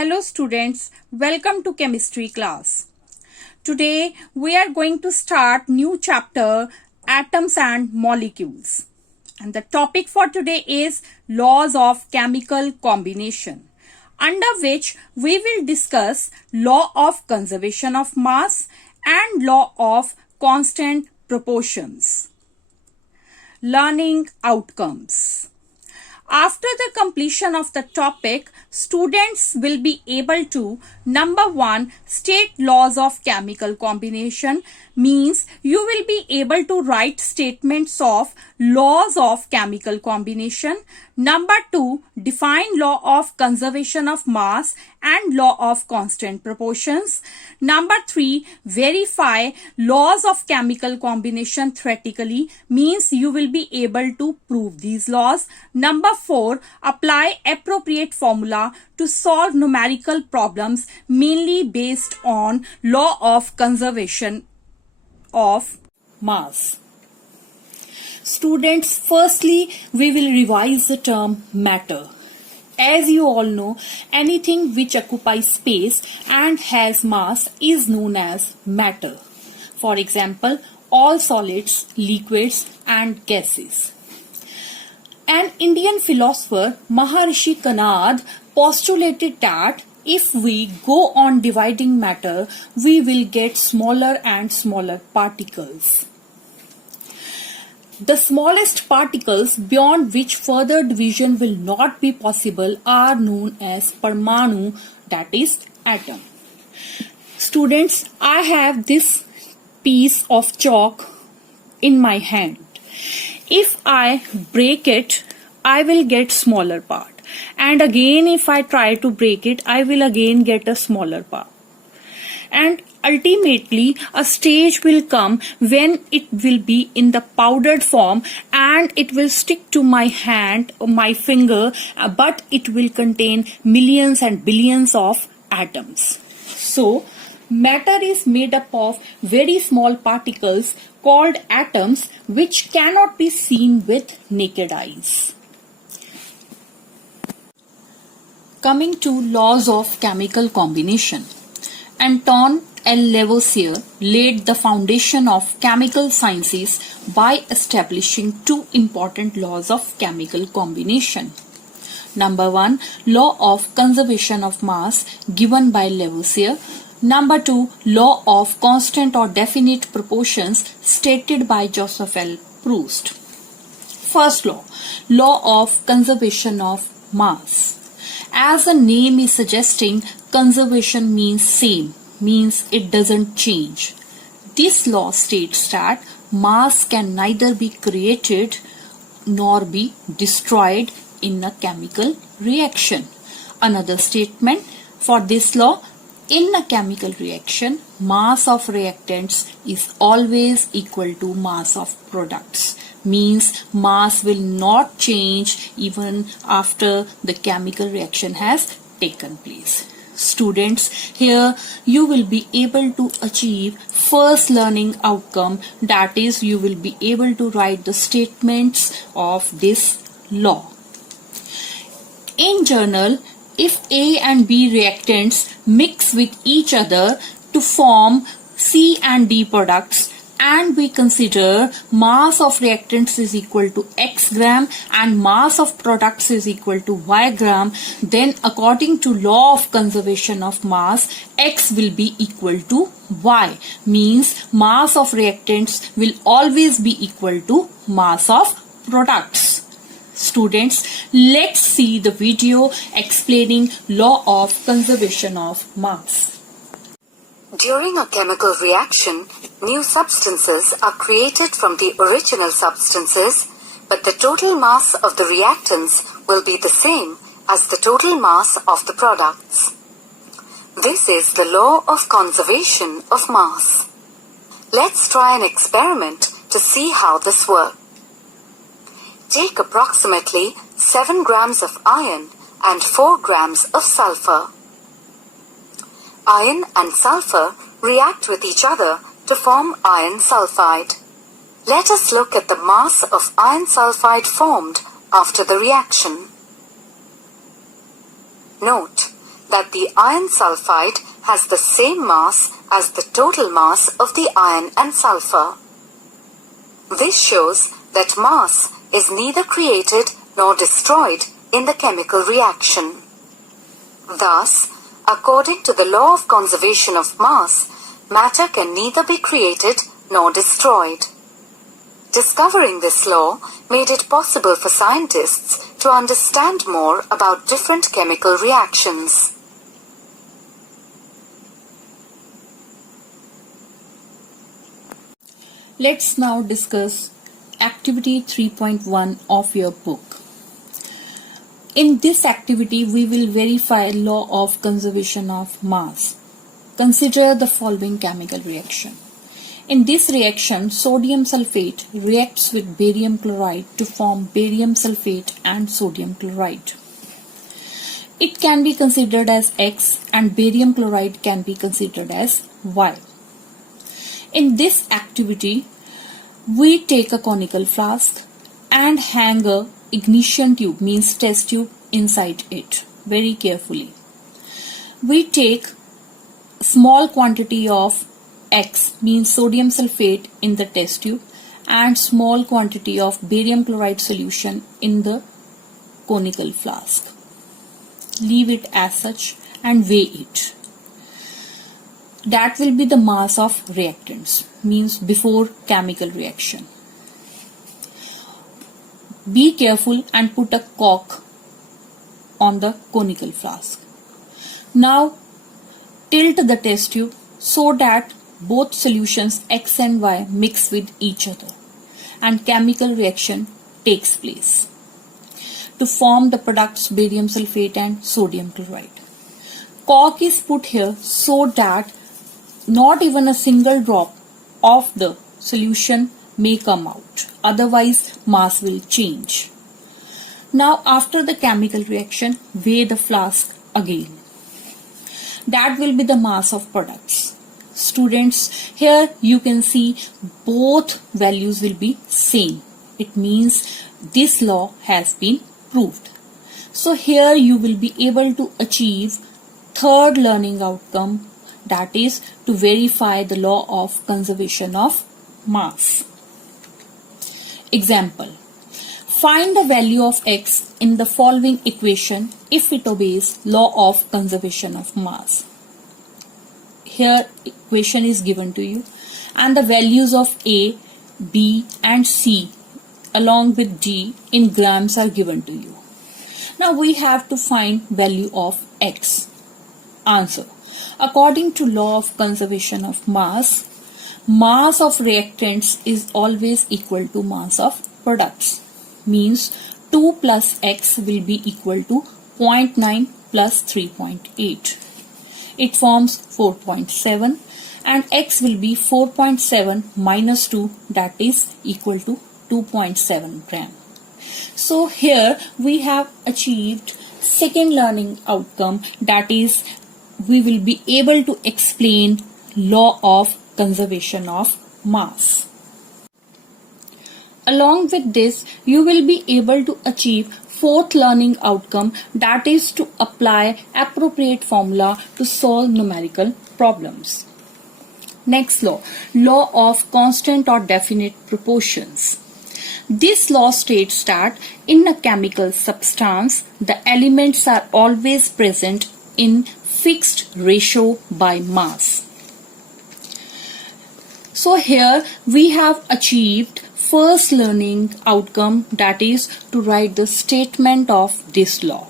Hello students, welcome to chemistry class. Today we are going to start new chapter atoms and molecules. And the topic for today is laws of chemical combination, under which we will discuss law of conservation of mass and law of constant proportions. Learning outcomes. After the completion of the topic, students will be able to number 1 state laws of chemical combination, means you will be able to write statements of laws of chemical combination. Number 2 define law of conservation of mass and law of constant proportions. Number 3 verify laws of chemical combination theoretically, means you will be able to prove these laws. Number 4 apply appropriate formula to solve numerical problems mainly based on law of conservation of mass. Students, firstly we will revise the term matter. As you all know, anything which occupies space and has mass is known as matter. For example, all solids, liquids and gases. An Indian philosopher, Maharishi Kanad, postulated that if we go on dividing matter, we will get smaller and smaller particles. The smallest particles beyond which further division will not be possible are known as Parmanu, that is atom. Students, I have this piece of chalk in my hand. If I break it, I will get smaller part. And again if I try to break it, I will again get a smaller part. And ultimately a stage will come when it will be in the powdered form and it will stick to my hand or my finger, but it will contain millions and billions of atoms. So matter is made up of very small particles called atoms which cannot be seen with naked eyes. Coming to laws of chemical combination. Anton L. Lavoisier laid the foundation of chemical sciences by establishing two important laws of chemical combination. Number 1, law of conservation of mass given by Lavoisier. Number 2, law of constant or definite proportions stated by Joseph L. Proust. First law, law of conservation of mass. As the name is suggesting, conservation means same, means it doesn't change. This law states that mass can neither be created nor be destroyed in a chemical reaction. Another statement for this law, in a chemical reaction, mass of reactants is always equal to mass of products. Means mass will not change even after the chemical reaction has taken place. Students, here you will be able to achieve first learning outcome, that is you will be able to write the statements of this law. In general, if A and B reactants mix with each other to form C and D products, and we consider mass of reactants is equal to X gram and mass of products is equal to Y gram, then according to law of conservation of mass, X will be equal to Y, means mass of reactants will always be equal to mass of products. Students, let's see the video explaining law of conservation of mass. During a chemical reaction, new substances are created from the original substances, but the total mass of the reactants will be the same as the total mass of the products. This is the law of conservation of mass. Let's try an experiment to see how this works. Take approximately 7 grams of iron and 4 grams of sulfur. Iron and sulfur react with each other to form iron sulfide. Let us look at the mass of iron sulfide formed after the reaction. Note, that the iron sulfide has the same mass as the total mass of the iron and sulfur. This shows that mass is neither created nor destroyed in the chemical reaction. Thus, according to the law of conservation of mass, matter can neither be created nor destroyed. Discovering this law made it possible for scientists to understand more about different chemical reactions. Let's now discuss activity 3.1 of your book. In this activity, we will verify law of conservation of mass. Consider the following chemical reaction. In this reaction, sodium sulfate reacts with barium chloride to form barium sulfate and sodium chloride. It can be considered as X and barium chloride can be considered as Y. In this activity, we take a conical flask and hang a ignition tube, means test tube, inside it very carefully. We take small quantity of X, means sodium sulfate, in the test tube and small quantity of barium chloride solution in the conical flask. Leave it as such and weigh it. That will be the mass of reactants, means before chemical reaction. Be careful and put a cork on the conical flask. Now tilt the test tube so that both solutions X and Y mix with each other and chemical reaction takes place to form the products barium sulfate and sodium chloride. Cork is put here so that not even a single drop of the solution may come out, otherwise mass will change. Now after the chemical reaction, weigh the flask again. That will be the mass of products. Students, here you can see both values will be same. It means this law has been proved. So here you will be able to achieve third learning outcome, that is to verify the law of conservation of mass. Example. Find the value of X in the following equation if it obeys law of conservation of mass. Here equation is given to you and the values of A, B and C along with D in grams are given to you. Now we have to find value of X. Answer. According to law of conservation of mass of reactants is always equal to mass of products. Means 2 plus X will be equal to 0.9 plus 3.8. It forms 4.7 and X will be 4.7 minus 2, that is equal to 2.7 gram. So here we have achieved second learning outcome, that is we will be able to explain law of conservation of mass. Along with this, you will be able to achieve fourth learning outcome, that is to apply appropriate formula to solve numerical problems. Next law, law of constant or definite proportions. This law states that in a chemical substance, the elements are always present in fixed ratio by mass. So here we have achieved first learning outcome, that is to write the statement of this law.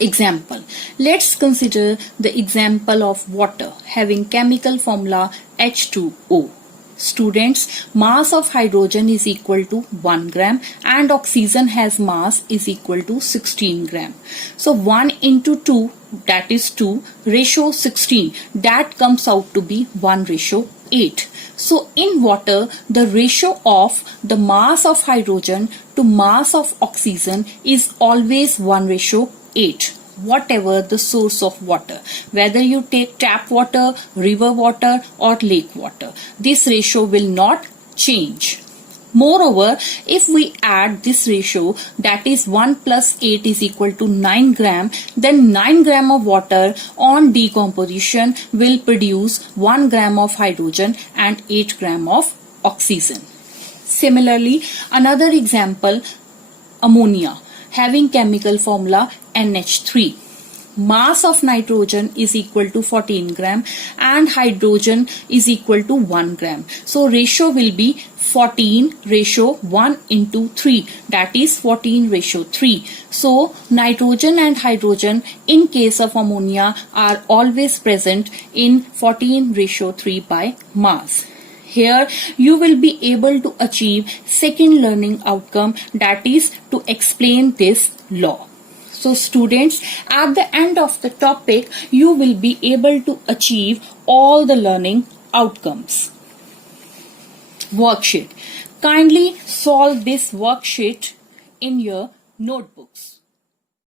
Example. Let's consider the example of water having chemical formula H2O. Students, mass of hydrogen is equal to 1 gram and oxygen has mass is equal to 16 gram. So 1 into 2, that is 2, ratio 16, that comes out to be 1:8. So in water, the ratio of the mass of hydrogen to mass of oxygen is always 1:8. Whatever the source of water, whether you take tap water, river water or lake water, this ratio will not change. Moreover, if we add this ratio, that is 1 plus 8 is equal to 9 gram, then 9 gram of water on decomposition will produce 1 gram of hydrogen and 8 gram of oxygen. Similarly, another example, ammonia, having chemical formula NH3. Mass of nitrogen is equal to 14 gram and hydrogen is equal to 1 gram. So ratio will be 14 ratio 1 into 3, that is 14 ratio 3. So nitrogen and hydrogen in case of ammonia are always present in 14 ratio 3 by mass. Here you will be able to achieve second learning outcome, that is to explain this law. So students, at the end of the topic, you will be able to achieve all the learning outcomes. Worksheet. Kindly solve this worksheet in your notebooks.